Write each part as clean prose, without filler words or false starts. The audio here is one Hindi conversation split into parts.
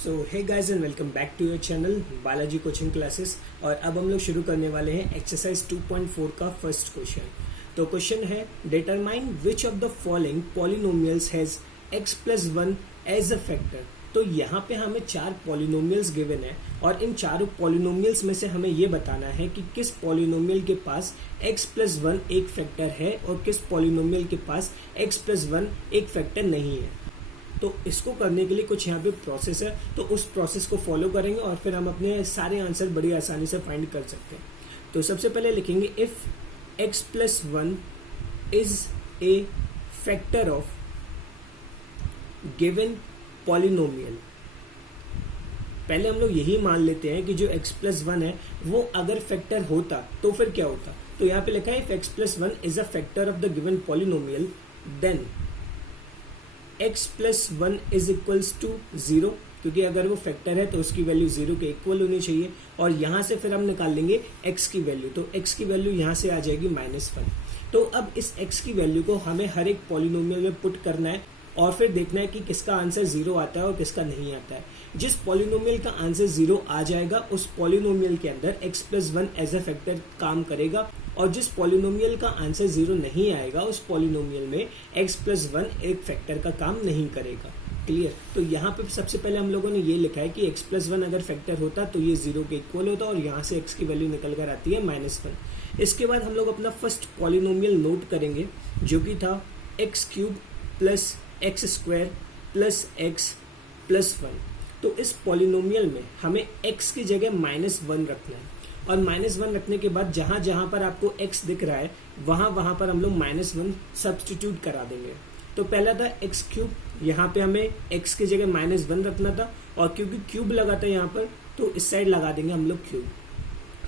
So hey guys and welcome back to your channel Balaji coaching classes. और अब हम लोग शुरू करने वाले हैं एक्सरसाइज 2.4 का फर्स्ट क्वेश्चन। तो क्वेश्चन है determine which of the following polynomials has x plus 1 as a factor. तो यहाँ पे हमें चार पॉलिनोमियल्स गिवन है और इन चारों पॉलिनोमियल्स में से हमें ये बताना है कि किस पॉलिनोमियल के पास x प्लस 1 एक फैक्टर है और किस पॉलिनोमियल के पास x प्लस 1 एक फैक्टर नहीं है। तो इसको करने के लिए कुछ यहाँ पे प्रोसेस है, तो उस प्रोसेस को फॉलो करेंगे और फिर हम अपने सारे आंसर बड़ी आसानी से फाइंड कर सकते हैं। तो सबसे पहले लिखेंगे if x plus 1 is a factor of given polynomial. पहले हम लोग यही मान लेते हैं कि जो x प्लस 1 है वो अगर फैक्टर होता तो फिर क्या होता। तो यहाँ पे लिखा है if x plus 1 is a factor of the given polynomial then x plus 1 is equals to 0, क्योंकि अगर वो फैक्टर है तो उसकी वैल्यू 0 के इक्वल होनी चाहिए। और यहाँ से फिर हम निकाल लेंगे x की वैल्यू, तो x की वैल्यू यहाँ से आ जाएगी -1। तो अब इस x की वैल्यू को हमें हर एक पॉलिनोमियल में पुट करना है और फिर देखना है कि किसका आंसर 0 आता है और किसका नहीं आता है। जिस पॉलिनोमियल का आंसर 0 आ जाएगा उस पॉलिनोमियल के अंदर x plus 1 as a factor काम करेगा, और जिस पॉलिनोमियल का आंसर 0 नहीं आएगा उस पॉलिनोमियल में x प्लस 1 एक फैक्टर का काम नहीं करेगा। क्लियर। तो यहाँ पे सबसे पहले हम लोगों ने ये लिखा है कि x प्लस 1 अगर फैक्टर होता तो ये 0 के इक्वल होता और यहाँ से x की वैल्यू निकल कर आती है -1। इसके बाद हम लोग अपना फर्स्ट पॉलिनोमियल नोट करेंगे जो कि था x cube plus x square plus x plus 1। तो इस पॉलिनोमियल में हमें x की जगह -1 रखना है और -1 रखने के बाद जहां जहां पर आपको x दिख रहा है वहां पर हम लोग -1 सब्स्टिट्यूट करा देंगे। तो पहला था x क्यूब, यहाँ पे हमें x की जगह -1 रखना था और क्योंकि क्यूब लगा था यहाँ पर तो इस साइड लगा देंगे हम लोग क्यूब।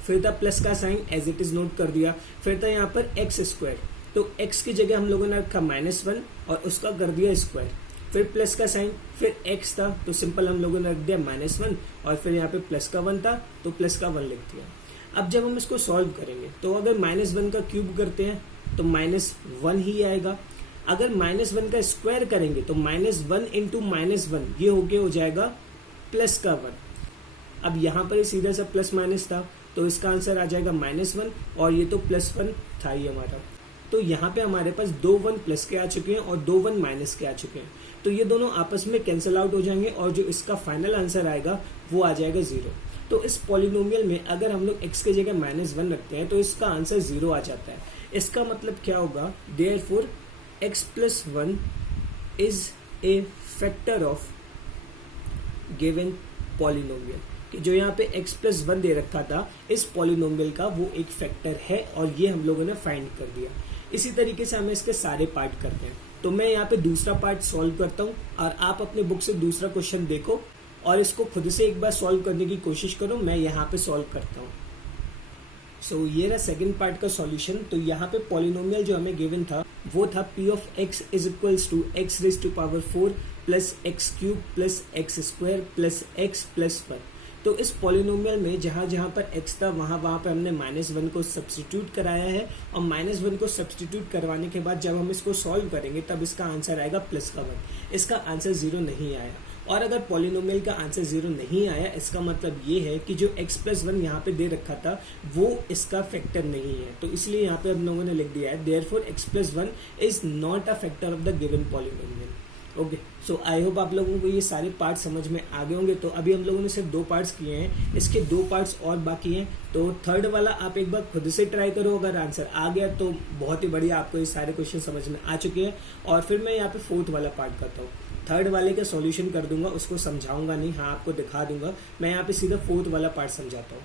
फिर था प्लस का sign as it is note कर दिया। फिर था यहाँ पर एक्स स्क्वायर, तो x की जगह हम लोगों ने रखा -1 और उसका कर दिया स्क्वायर। फिर प्लस का साइन, फिर x था तो सिंपल हम लोगों ने रख दिया -1 और फिर यहाँ पे प्लस का 1 था तो प्लस का 1 लिख दिया। अब जब हम इसको सॉल्व करेंगे तो अगर -1 का क्यूब करते हैं तो -1 ही आएगा। अगर -1 का स्क्वायर करेंगे तो -1 इंटू -1 ये होके हो जाएगा प्लस का 1। अब यहाँ पर सीधा सा प्लस माइनस था तो इसका आंसर आ जाएगा -1 और ये तो +1 था ही हमारा। तो यहाँ पे हमारे पास 2 1 प्लस के आ चुके हैं और 2 1 माइनस के आ चुके हैं, तो ये दोनों आपस में कैंसिल आउट हो जाएंगे और जो इसका फाइनल आंसर आएगा वो आ जाएगा 0। तो इस पॉलिनोमियल में अगर हम लोग x की जगह -1 रखते हैं तो इसका आंसर 0 आ जाता है। इसका मतलब क्या होगा, therefore x plus 1 is a factor of given polynomial, कि जो यहाँ पे x प्लस 1 दे रखा था इस पॉलिनोमियल का वो एक फैक्टर है और ये हम लोगों ने फाइंड कर दिया। इसी तरीके से हमें इसके सारे पार्ट करते हैं। तो मैं यहाँ पे दूसरा पार्ट सॉल्व करता हूँ और आप अपने बुक से दूसरा क्वेश्चन देखो और इसको खुद से एक बार सॉल्व करने की कोशिश करो। मैं यहाँ पे सॉल्व करता हूँ। सो ये रहा सेकंड पार्ट का सॉल्यूशन। तो यहाँ पे पॉलिनोमियल जो हमें गिवन था वो था p of x is equals to x raise to power 4 plus x cube plus x square plus x plus 1। तो इस पॉलिनोमियल में जहां जहां पर x था वहां पे हमने -1 को सब्स्टिट्यूट कराया है और -1 को सब्स्टिट्यूट करवाने के बाद जब हम इसको सॉल्व करेंगे तब इसका आंसर आएगा प्लस का 1। इसका आंसर 0 नहीं आया, और अगर पॉलिनोमियल का आंसर 0 नहीं आया इसका मतलब ये है कि जो x प्लस 1 यहाँ पे दे रखा था वो इसका फैक्टर नहीं है। तो इसलिए यहाँ पे हम लोगों ने लिख दिया है therefore x plus 1 is not a factor of the given polynomial. Okay, so I hope आप लोगों को ये सारे पार्ट समझ में आ गए होंगे। तो अभी हम लोगों ने सिर्फ 2 पार्ट्स किए हैं, इसके 2 पार्ट्स और बाकी हैं। तो थर्ड वाला आप एक बार खुद से ट्राई करो, अगर आंसर आ गया तो बहुत ही बढ़िया, आपको ये सारे क्वेश्चन समझ में आ चुके हैं। और फिर मैं यहाँ पे 4th वाला पार्ट करता हूँ। थर्ड वाले का सॉल्यूशन कर दूंगा, उसको समझाऊंगा नहीं, हाँ आपको दिखा दूंगा। मैं यहाँ पे सीधा 4th वाला पार्ट समझाता हूँ।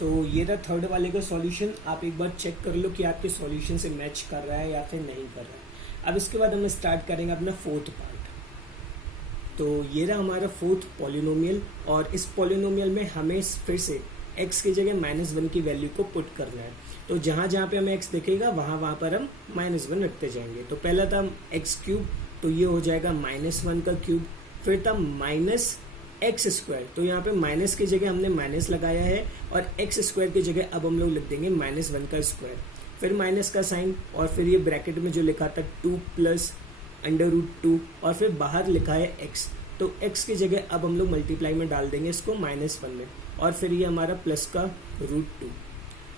तो ये रहा थर्ड वाले का सॉल्यूशन। आप एक बार चेक कर लो कि आपके सॉल्यूशन से मैच कर रहा है या फिर नहीं कर रहा है। अब इसके बाद हम स्टार्ट करेंगे अपना 4th पार्ट। तो ये रहा हमारा 4th पॉलिनोमियल और इस पॉलिनोमियल में हमें फिर से x की जगह -1 की वैल्यू को पुट करना है। तो जहां जहां पे हमें x दिखेगा वहां पर हम -1 रखते जाएंगे। तो पहला था x क्यूब, तो ये हो जाएगा -1 का क्यूब। फिर था -x स्क्वायर, तो यहाँ पे माइनस की जगह हमने माइनस लगाया है और x स्क्वायर की जगह अब हम लोग लिख देंगे -1 का स्क्वायर। फिर माइनस का साइन और फिर ये ब्रैकेट में जो लिखा था 2 प्लस √2 और फिर बाहर लिखा है x। तो x की जगह अब हम लोग मल्टीप्लाई में डाल देंगे इसको -1 में, और फिर ये हमारा प्लस का √2।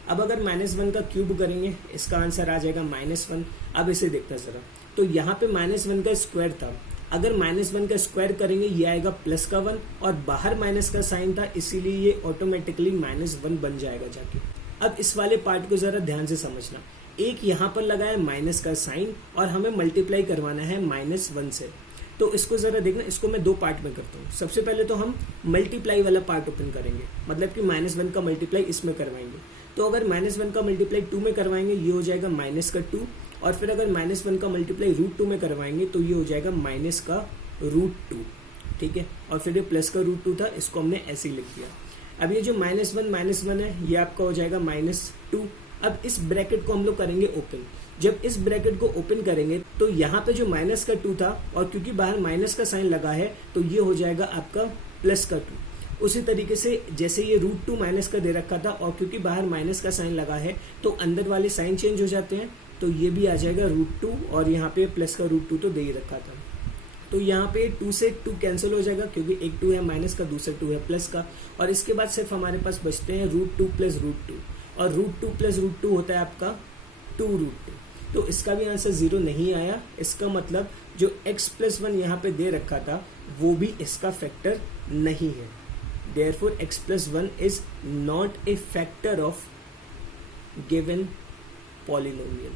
अब अगर -1 का क्यूब करेंगे इसका आंसर आ जाएगा -1। अब इसे देखना जरा, तो यहाँ पे -1 का स्क्वायर था, अगर -1 का स्क्वायर करेंगे ये आएगा प्लस का 1, और बाहर माइनस का साइन था इसीलिए ये ऑटोमेटिकली -1 बन जाएगा जाके। अब इस वाले पार्ट को जरा ध्यान से समझना, एक यहाँ पर लगा है माइनस का साइन और हमें मल्टीप्लाई करवाना है -1 से। तो इसको जरा देखना, इसको मैं 2 पार्ट में करता हूँ। सबसे पहले तो हम मल्टीप्लाई वाला पार्ट ओपन करेंगे, मतलब कि -1 का मल्टीप्लाई इसमें करवाएंगे। तो अगर -1 का मल्टीप्लाई 2 में करवाएंगे ये हो जाएगा -2, और फिर अगर -1 का मल्टीप्लाई √2 में करवाएंगे तो ये हो जाएगा -√2, ठीक है। और फिर ये प्लस का √2 था, इसको हमने ऐसे ही लिख दिया। अब ये जो -1 है ये आपका हो जाएगा -2। अब इस ब्रैकेट को हम लोग करेंगे ओपन। जब इस ब्रैकेट को ओपन करेंगे तो यहाँ पे जो -2 था, और क्योंकि बाहर माइनस का साइन लगा है तो ये हो जाएगा आपका +2। उसी तरीके से जैसे ये √2 माइनस का दे रखा था, और क्योंकि बाहर माइनस का साइन लगा है तो अंदर वाले साइन चेंज हो जाते हैं, तो ये भी आ जाएगा √2, और यहाँ पे प्लस का √2 तो दे ही रखा था। तो यहाँ पे 2 से 2 कैंसिल हो जाएगा, क्योंकि एक 2 है माइनस का, दूसरा 2 है प्लस का, और इसके बाद सिर्फ हमारे पास बचते हैं √2 + √2, और √2 + √2 होता है आपका 2√2। तो इसका भी आंसर 0 नहीं आया। इसका मतलब जो x+1 यहाँ पे दे रखा था वो भी इसका फैक्टर नहीं है। Therefore x+1 is not a factor of given polynomial.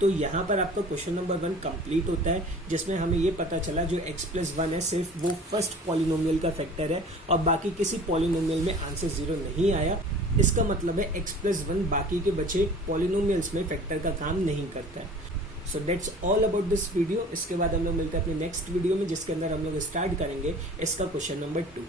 तो यहाँ पर आपका क्वेश्चन नंबर 1 कंप्लीट होता है, जिसमें हमें ये पता चला जो x+1 है सिर्फ वो फर्स्ट पॉलिनोमियल का फैक्टर है, और बाकी किसी पॉलिनोमियल में आंसर 0 नहीं आया। इसका मतलब है x+1 बाकी के बचे पॉलिनोमियल्स में फैक्टर का काम नहीं करता है। So that's all about this video. इसके बाद हम लोग मिलते हैं अपने नेक्स्ट वीडियो में, जिसके अंदर हम लोग स्टार्ट करेंगे इसका क्वेश्चन नंबर 2।